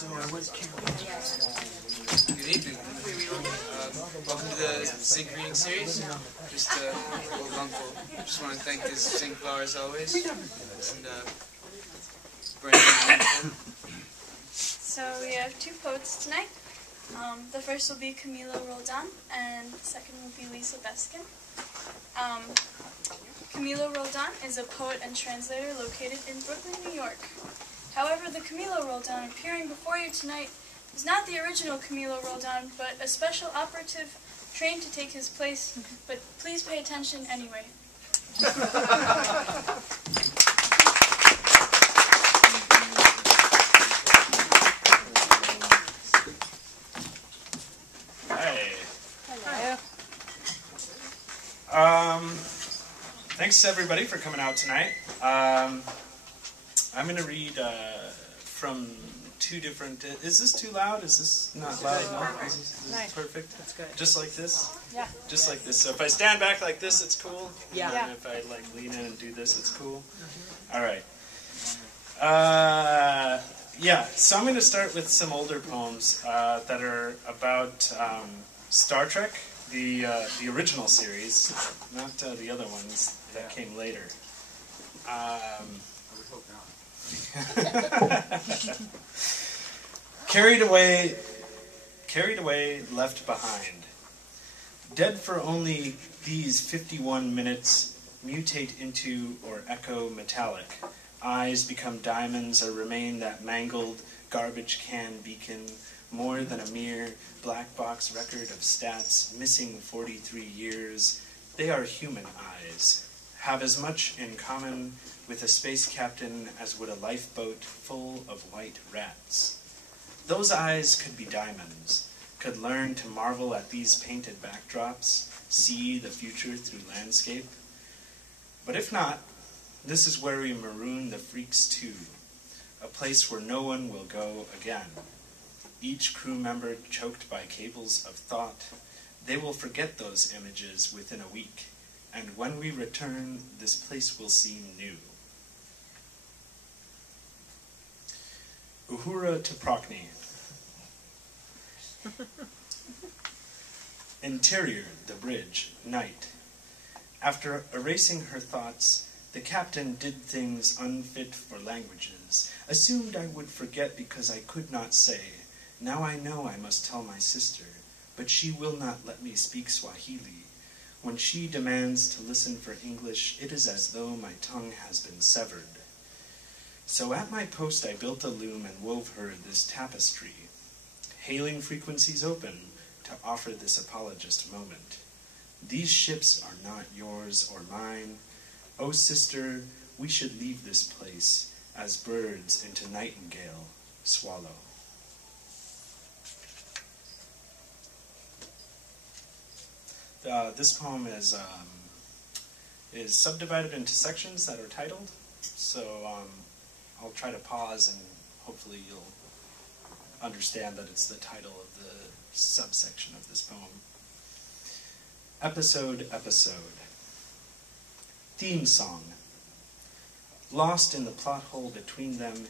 Good evening. Welcome to the Zinc reading series. Just want to thank this Zinc bar as always. And Brandon. So we have two poets tonight. The first will be Camilo Roldan, and the second will be Lisa Beskin. Camilo Roldan is a poet and translator located in Brooklyn, New York. However, the Camilo Roldan appearing before you tonight is not the original Camilo Roldan, but a special operative trained to take his place, but please pay attention anyway. Thanks everybody for coming out tonight. I'm going to read from two different... Is this too loud? Is this not loud? No? Is this perfect? That's good. Just like this? Yeah. Just like this. So if I stand back like this, it's cool? Yeah. And if I like lean in and do this, it's cool? All right. Yeah, so I'm going to start with some older poems that are about Star Trek, the original series, not the other ones that came later. Carried away, left behind. Dead for only these 51 minutes, mutate into or echo metallic. Eyes become diamonds or remain that mangled garbage can beacon, more than a mere black box record of stats, missing 43 years. They are human eyes, have as much in common with a space captain as would a lifeboat full of white rats. Those eyes could be diamonds, could learn to marvel at these painted backdrops, see the future through landscape. But if not, this is where we maroon the freaks too, a place where no one will go again. Each crew member choked by cables of thought, they will forget those images within a week, and when we return, this place will seem new. Uhura to Prochny. Interior, the bridge, night. After erasing her thoughts, the captain did things unfit for languages, assumed I would forget because I could not say. Now I know I must tell my sister, but she will not let me speak Swahili. When she demands to listen for English, it is as though my tongue has been severed. So at my post I built a loom and wove her this tapestry, hailing frequencies open to offer this apologist moment. These ships are not yours or mine. Oh sister, we should leave this place as birds into nightingale swallow. This poem is subdivided into sections that are titled, so I'll try to pause and hopefully you'll understand that it's the title of the subsection of this poem. Episode. Theme song. Lost in the plot hole between them,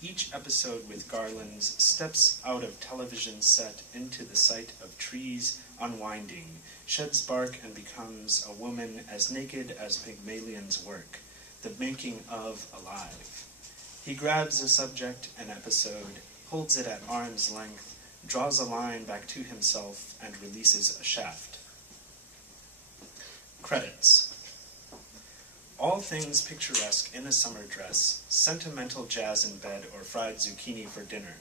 each episode with garlands steps out of television set into the sight of trees unwinding, sheds bark and becomes a woman as naked as Pygmalion's work, the making of alive. He grabs a subject, an episode, holds it at arm's length, draws a line back to himself, and releases a shaft. Credits. All things picturesque in a summer dress, sentimental jazz in bed or fried zucchini for dinner.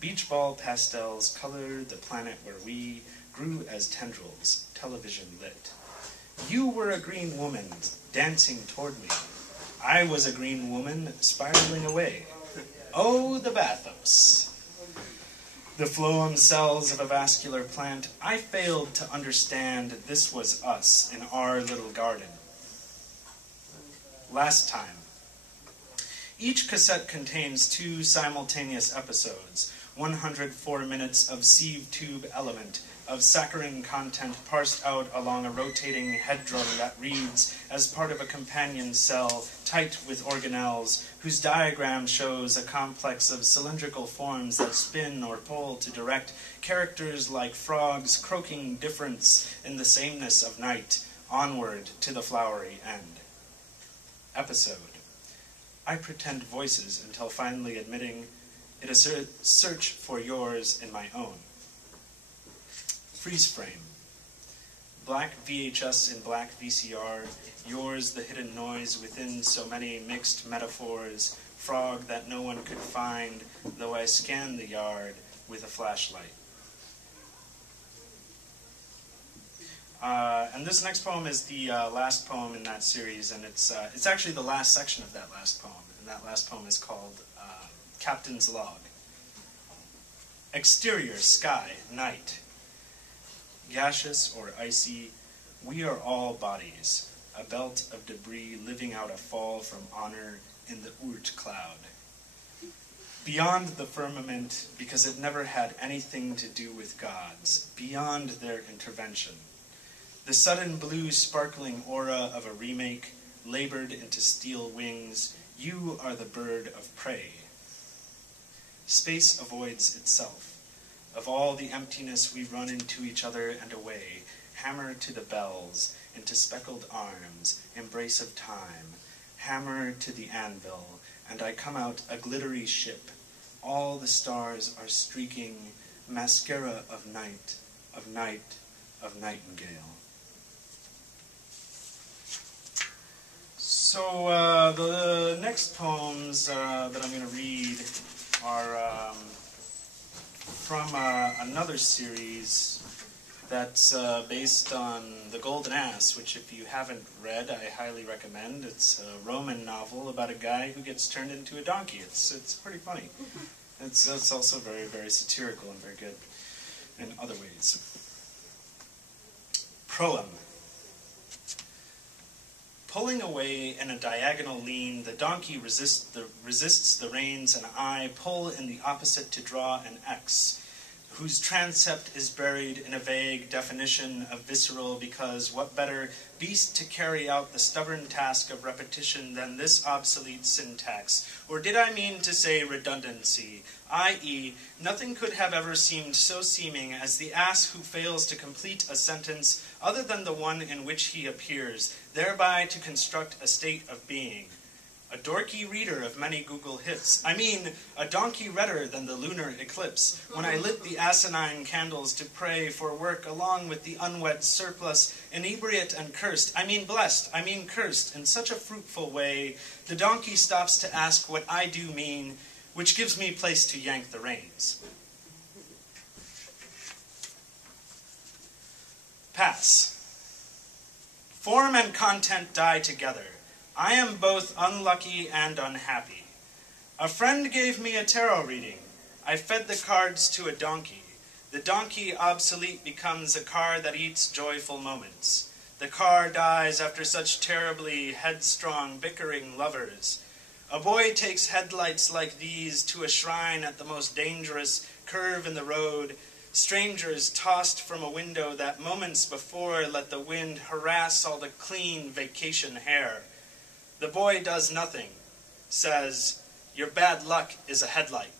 Beach ball pastels color the planet where we grew as tendrils, television lit. You were a green woman dancing toward me. I was a green woman spiraling away. Oh, the bathos. The phloem cells of a vascular plant. I failed to understand this was us in our little garden. Last time. Each cassette contains 2 simultaneous episodes, 104 minutes of sieve tube element, of saccharine content parsed out along a rotating head drum that reads as part of a companion cell tight with organelles, whose diagram shows a complex of cylindrical forms that spin or pull to direct characters like frogs croaking difference in the sameness of night, onward to the flowery end. Episode. I pretend voices until finally admitting it is a search for yours in my own. Freeze frame. Black VHS in black VCR, yours the hidden noise within so many mixed metaphors, frog that no one could find, though I scanned the yard with a flashlight. And this next poem is the last poem in that series, and it's actually the last section of that last poem, and that last poem is called Captain's Log. Exterior, sky, night. Gaseous or icy, we are all bodies, a belt of debris living out a fall from honor in the Oort cloud. Beyond the firmament, because it never had anything to do with gods, beyond their intervention. The sudden blue sparkling aura of a remake, labored into steel wings, you are the bird of prey. Space avoids itself. Of all the emptiness we run into each other and away, hammer to the bells, into speckled arms, embrace of time, hammer to the anvil, and I come out a glittery ship. All the stars are streaking, mascara of night, of night, of nightingale. So the next poems that I'm going to read are from another series that's based on The Golden Ass, which if you haven't read, I highly recommend. It's a Roman novel about a guy who gets turned into a donkey. It's pretty funny. It's also very, very satirical and very good in other ways. Proem. Pulling away in a diagonal lean, the donkey resists the reins, and I pull in the opposite to draw an X, whose transept is buried in a vague definition of visceral, because what better beast to carry out the stubborn task of repetition than this obsolete syntax? Or did I mean to say redundancy, i.e., nothing could have ever seemed so seeming as the ass who fails to complete a sentence other than the one in which he appears, thereby to construct a state of being. A dorky reader of many Google hits. I mean, a donkey redder than the lunar eclipse, when I lit the asinine candles to pray for work along with the unwed surplus, inebriate and cursed, I mean blessed, I mean cursed, in such a fruitful way, the donkey stops to ask what I do mean, which gives me place to yank the reins. Pass. Form and content die together. I am both unlucky and unhappy. A friend gave me a tarot reading. I fed the cards to a donkey. The donkey obsolete becomes a car that eats joyful moments. The car dies after such terribly headstrong, bickering lovers. A boy takes headlights like these to a shrine at the most dangerous curve in the road. Strangers tossed from a window that moments before let the wind harass all the clean vacation hair. The boy does nothing, says, your bad luck is a headlight.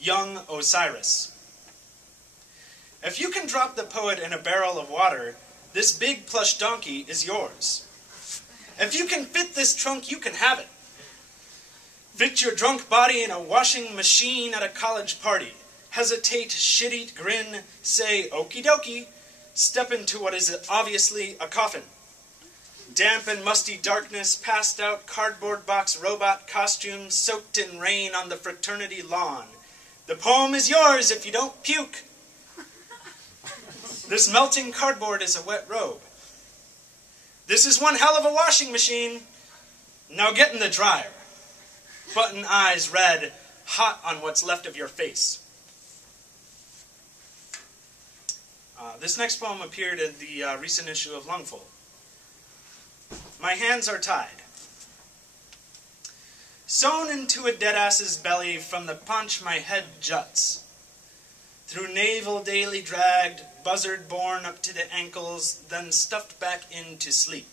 Young Osiris. If you can drop the poet in a barrel of water, this big plush donkey is yours. If you can fit this trunk, you can have it. Fit your drunk body in a washing machine at a college party. Hesitate, shit-eat, grin, say, okie dokie. Step into what is obviously a coffin. Damp and musty darkness, passed out cardboard box robot costumes soaked in rain on the fraternity lawn. The poem is yours if you don't puke. This melting cardboard is a wet robe. This is one hell of a washing machine. Now get in the dryer. Button eyes red, hot on what's left of your face. This next poem appeared in the recent issue of Lungful. My hands are tied. Sewn into a deadass's belly, from the paunch my head juts. Through navel daily dragged, buzzard borne up to the ankles, then stuffed back into sleep.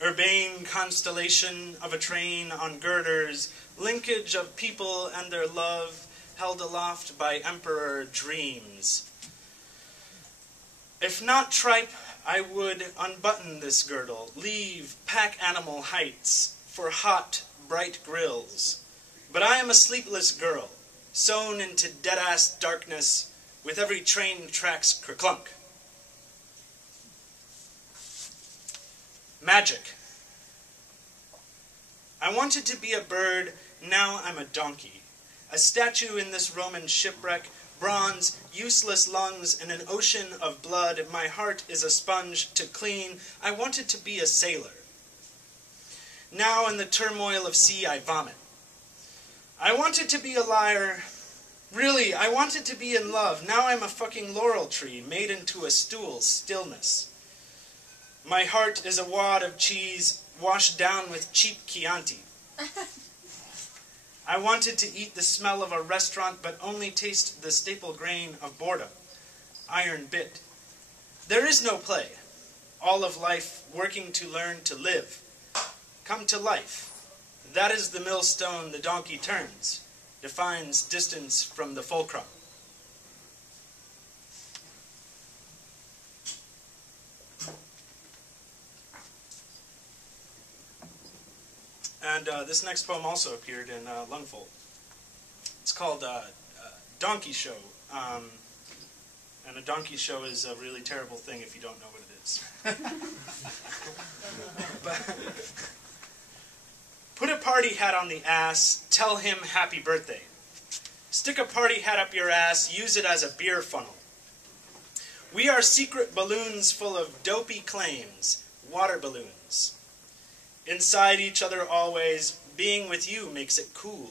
Urbane constellation of a train on girders, linkage of people and their love, held aloft by emperor dreams. If not tripe, I would unbutton this girdle, leave pack animal heights for hot, bright grills. But I am a sleepless girl, sewn into dead-ass darkness with every train track's kerclunk. Magic. I wanted to be a bird, now I'm a donkey. A statue in this Roman shipwreck, bronze, useless lungs in an ocean of blood, my heart is a sponge to clean. I wanted to be a sailor. Now in the turmoil of sea I vomit. I wanted to be a liar. Really, I wanted to be in love. Now I'm a fucking laurel tree made into a stool, stillness. My heart is a wad of cheese washed down with cheap Chianti. I wanted to eat the smell of a restaurant, but only taste the staple grain of boredom. Iron bit. There is no play. All of life working to learn to live. Come to life. That is the millstone the donkey turns, defines distance from the fulcrum. And this next poem also appeared in Lungfold. It's called Donkey Show. And a donkey show is a really terrible thing if you don't know what it is. But, put a party hat on the ass, tell him happy birthday. Stick a party hat up your ass, use it as a beer funnel. We are secret balloons full of dopey claims, water balloons. Inside each other always, being with you makes it cool.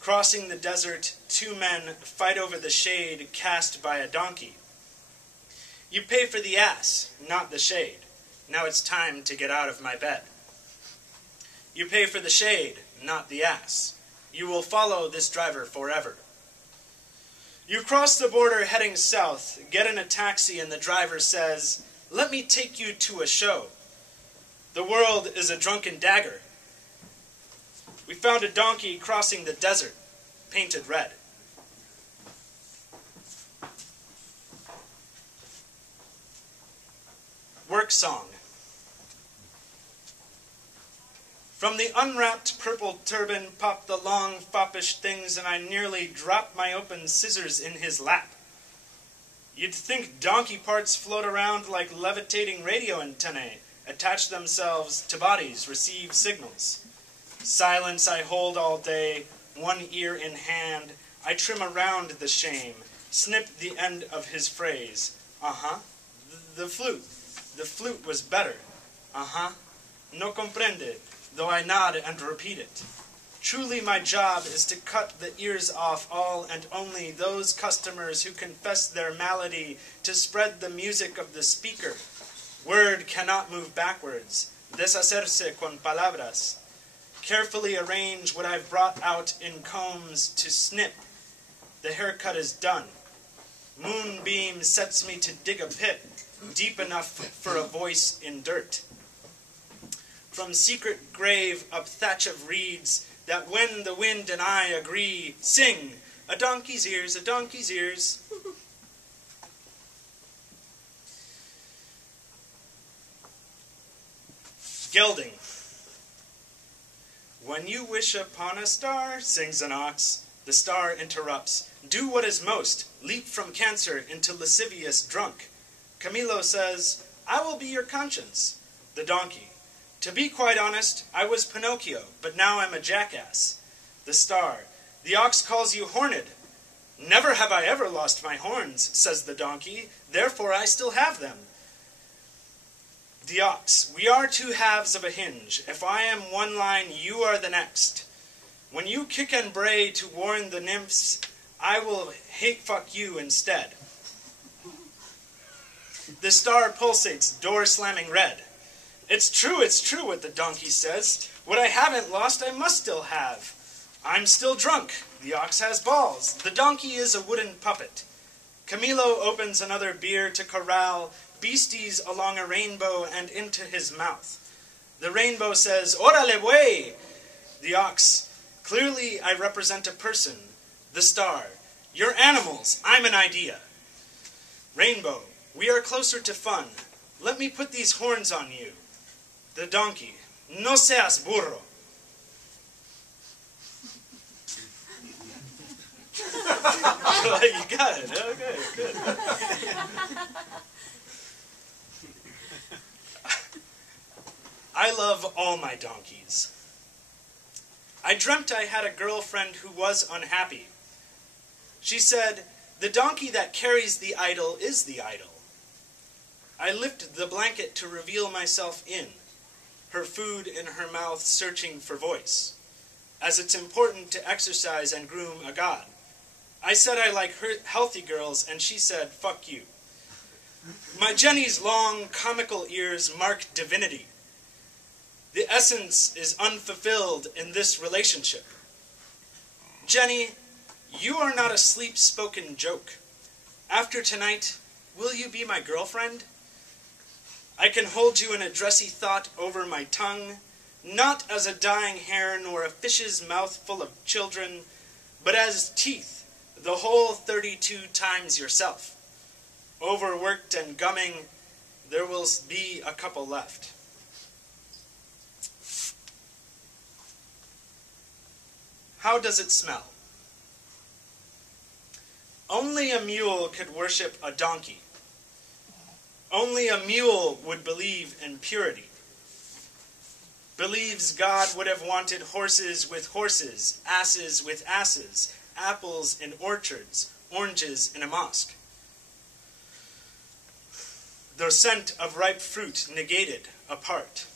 Crossing the desert, two men fight over the shade cast by a donkey. You pay for the ass, not the shade. Now it's time to get out of my bed. You pay for the shade, not the ass. You will follow this driver forever. You cross the border heading south, get in a taxi and the driver says, "Let me take you to a show. The world is a drunken dagger. We found a donkey crossing the desert, painted red." Work song. From the unwrapped purple turban popped the long foppish things, and I nearly dropped my open scissors in his lap. You'd think donkey parts float around like levitating radio antennae, attach themselves to bodies, receive signals. Silence I hold all day, one ear in hand. I trim around the shame, snip the end of his phrase. Uh-huh. The flute was better. Uh-huh. No comprende, though I nod and repeat it. Truly my job is to cut the ears off all and only those customers who confess their malady, to spread the music of the speaker. Word cannot move backwards, deshacerse con palabras. Carefully arrange what I've brought out in combs to snip. The haircut is done. Moonbeam sets me to dig a pit, deep enough for a voice in dirt. From secret grave up thatch of reeds, that when the wind and I agree, sing, a donkey's ears, a donkey's ears. Gelding. When you wish upon a star, sings an ox, the star interrupts. Do what is most, leap from cancer into lascivious drunk. Camilo says, I will be your conscience. The donkey. To be quite honest, I was Pinocchio, but now I'm a jackass. The star. The ox calls you horned. Never have I ever lost my horns, says the donkey, therefore I still have them. The ox. We are two halves of a hinge. If I am one line, you are the next. When you kick and bray to warn the nymphs, I will hate fuck you instead. The star pulsates, door slamming red. It's true what the donkey says. What I haven't lost, I must still have. I'm still drunk. The ox has balls. The donkey is a wooden puppet. Camilo opens another beer to corral beasties along a rainbow and into his mouth. The rainbow says, "Órale, buey!" The ox, "Clearly I represent a person." The star, "You're animals, I'm an idea." Rainbow, "We are closer to fun. Let me put these horns on you." The donkey, "No seas burro." You got it. Okay, good. I love all my donkeys. I dreamt I had a girlfriend who was unhappy. She said, "The donkey that carries the idol is the idol." I lifted the blanket to reveal myself in, her food in her mouth searching for voice, as it's important to exercise and groom a god. I said I like healthy girls, and she said, "Fuck you." My Jenny's long, comical ears mark divinity. The essence is unfulfilled in this relationship. Jenny, you are not a sleep-spoken joke. After tonight, will you be my girlfriend? I can hold you in a dressy thought over my tongue, not as a dying heron or a fish's mouth full of children, but as teeth, the whole 32 times yourself. Overworked and gumming, there will be a couple left. How does it smell? Only a mule could worship a donkey. Only a mule would believe in purity. Believes God would have wanted horses with horses, asses with asses, apples in orchards, oranges in a mosque. The scent of ripe fruit negated, apart.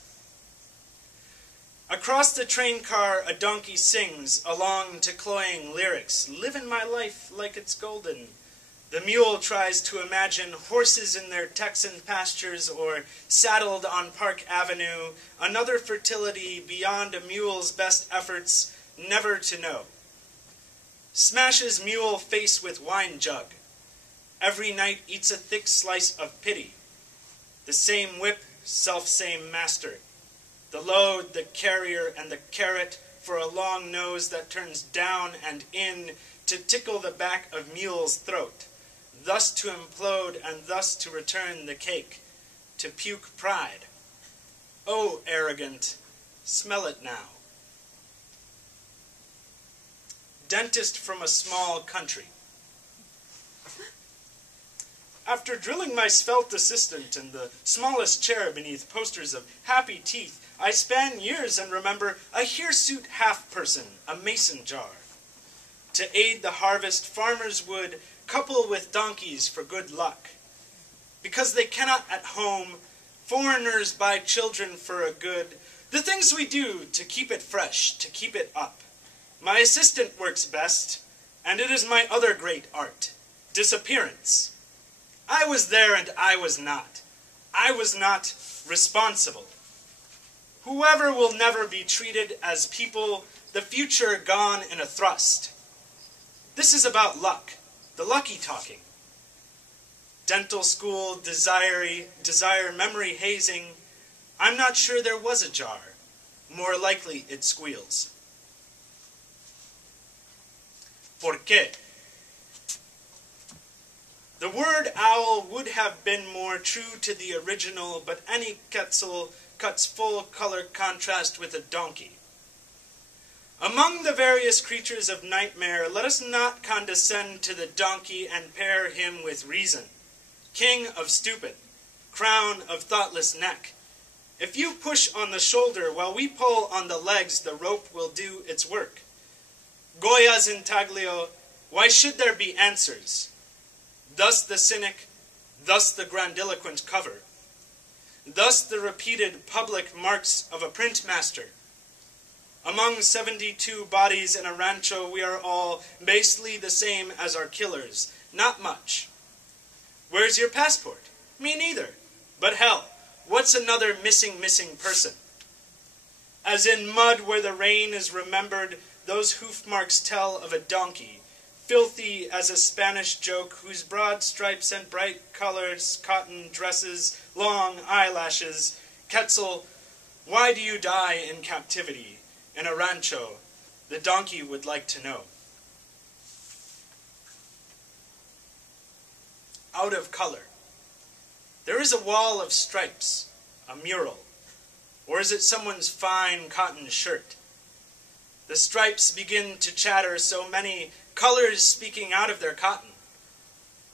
Across the train car, a donkey sings along to cloying lyrics, "Living my life like it's golden." The mule tries to imagine horses in their Texan pastures or saddled on Park Avenue, another fertility beyond a mule's best efforts, never to know. Smashes mule face with wine jug. Every night eats a thick slice of pity. The same whip, self-same master. The load, the carrier, and the carrot for a long nose that turns down and in to tickle the back of mule's throat, thus to implode and thus to return the cake, to puke pride. Oh, arrogant, smell it now. Dentist from a small country. After drilling my svelte assistant in the smallest chair beneath posters of happy teeth, I span years and remember a hirsute half-person, a mason jar. To aid the harvest, farmers would couple with donkeys for good luck. Because they cannot at home, foreigners buy children for a good, the things we do to keep it fresh, to keep it up. My assistant works best, and it is my other great art, disappearance. I was there and I was not. I was not responsible. Whoever will never be treated as people, the future gone in a thrust. This is about luck, the lucky talking. Dental school, desire memory hazing. I'm not sure there was a jar. More likely it squeals. ¿Por qué? The word owl would have been more true to the original, but any quetzal cuts full color contrast with a donkey. Among the various creatures of nightmare, let us not condescend to the donkey and pair him with reason. King of stupid, crown of thoughtless neck. If you push on the shoulder while we pull on the legs, the rope will do its work. Goya's intaglio, why should there be answers? Thus the cynic, thus the grandiloquent cover. Thus the repeated public marks of a print master. Among 72 bodies in a rancho, we are all basically the same as our killers. Not much. Where's your passport? Me neither. But hell, What's another missing person? As in mud where the rain is remembered, those hoof marks tell of a donkey, filthy as a Spanish joke, whose broad stripes and bright colors, cotton dresses, long eyelashes. Quetzal, why do you die in captivity, in a rancho? The donkey would like to know. Out of color. There is a wall of stripes, a mural. Or is it someone's fine cotton shirt? The stripes begin to chatter, so many colors speaking out of their cotton.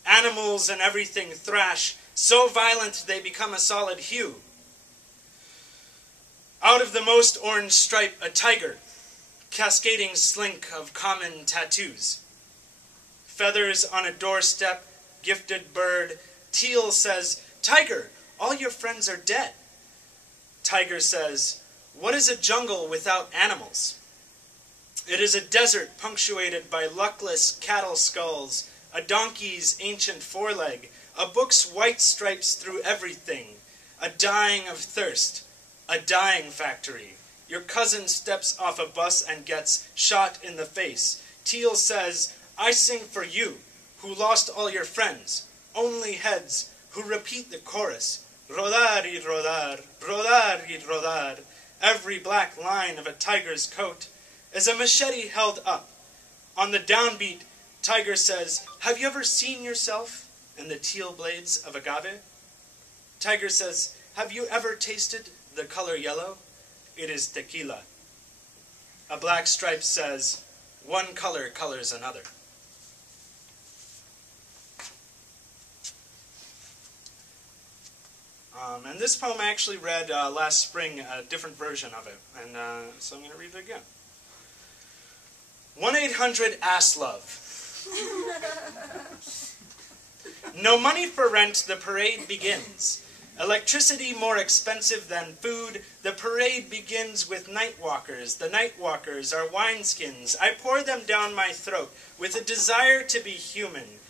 Animals and everything thrash, so violent they become a solid hue. Out of the most orange stripe, a tiger, cascading slink of common tattoos. Feathers on a doorstep, gifted bird. Teal says, "Tiger, all your friends are dead." Tiger says, "What is a jungle without animals?" It is a desert punctuated by luckless cattle skulls, a donkey's ancient foreleg, a book's white stripes through everything, a dying of thirst, a dying factory. Your cousin steps off a bus and gets shot in the face. Teal says, "I sing for you, who lost all your friends, only heads, who repeat the chorus, rodar y rodar, rodar y rodar." Every black line of a tiger's coat is a machete held up. On the downbeat, Tiger says, "Have you ever seen yourself in the teal blades of agave?" Tiger says, "Have you ever tasted the color yellow? It is tequila." A black stripe says, "One color colors another." And this poem I actually read last spring, a different version of it, and so I'm going to read it again. 1-800-ASS-LOVE. No money for rent, the parade begins. Electricity more expensive than food. The parade begins with night walkers. The night walkers are wineskins. I pour them down my throat with a desire to be human.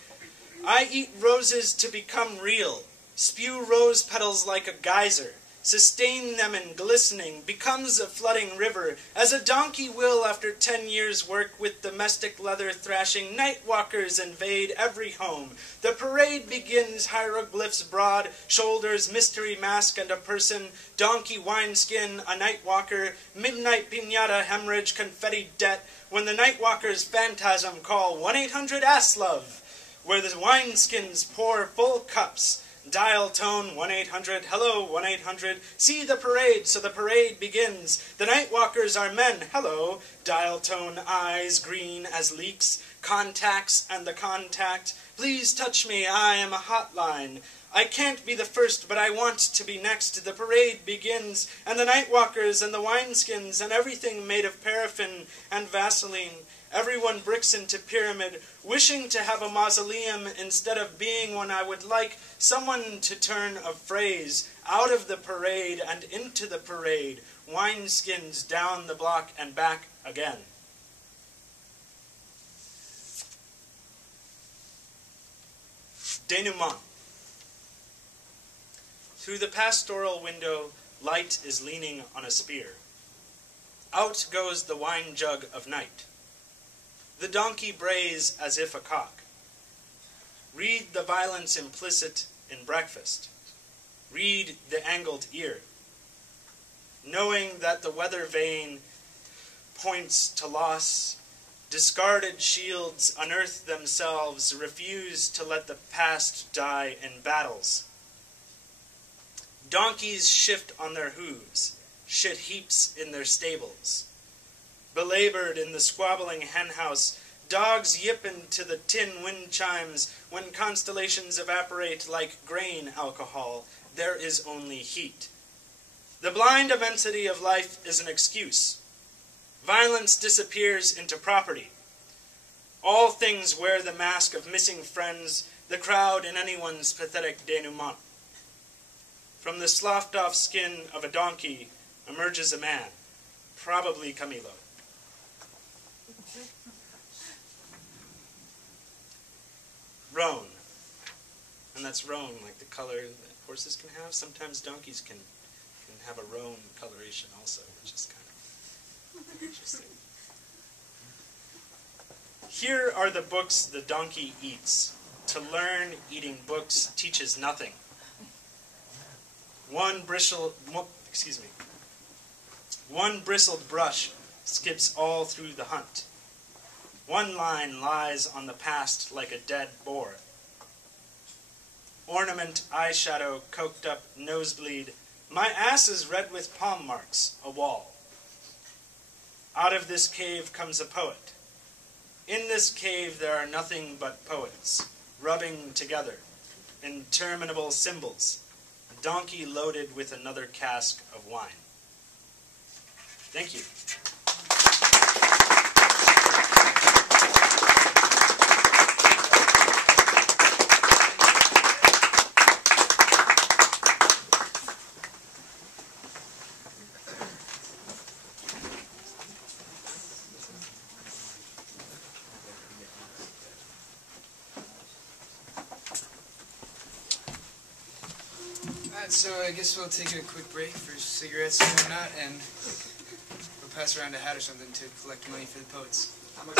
I eat roses to become real. Spew rose petals like a geyser. Sustain them in glistening, becomes a flooding river, as a donkey will after 10 years' work with domestic leather thrashing. Night walkers invade every home. The parade begins, hieroglyphs broad, shoulders, mystery mask, and a person, donkey wineskin, a night walker, midnight piñata, hemorrhage, confetti debt, when the night walkers phantasm call 1-800-ASS-LOVE, where the wineskins pour full cups. Dial tone 1-800, hello 1-800, see the parade, so the parade begins. The night walkers are men, hello. Dial tone eyes green as leaks, contacts and the contact. Please touch me, I am a hotline. I can't be the first, but I want to be next. The parade begins, and the night walkers and the wineskins and everything made of paraffin and Vaseline. Everyone bricks into pyramid, wishing to have a mausoleum instead of being one. I would like someone to turn a phrase out of the parade and into the parade, wineskins down the block and back again. Denouement. Through the pastoral window, light is leaning on a spear. Out goes the wine jug of night. The donkey brays as if a cock. Read the violence implicit in breakfast. Read the angled ear. Knowing that the weather vane points to loss, discarded shields unearth themselves, refuse to let the past die in battles. Donkeys shift on their hooves, shit heaps in their stables. Belabored in the squabbling henhouse, dogs yip into the tin wind chimes. When constellations evaporate like grain alcohol, there is only heat. The blind immensity of life is an excuse. Violence disappears into property. All things wear the mask of missing friends, the crowd in anyone's pathetic denouement. From the sloughed-off skin of a donkey emerges a man, probably Camilo. Roan. And that's roan, like the color horses can have. Sometimes donkeys can have a roan coloration also, which is kind of interesting. Here are the books the donkey eats. To learn, eating books teaches nothing. One bristled brush skips all through the hunt. One line lies on the past like a dead boar. Ornament, eyeshadow, coked up, nosebleed. My ass is red with palm marks, a wall. Out of this cave comes a poet. In this cave there are nothing but poets, rubbing together, interminable symbols, a donkey loaded with another cask of wine. Thank you. So I guess we'll take a quick break for cigarettes and whatnot, and we'll pass around a hat or something to collect money for the poets. How much?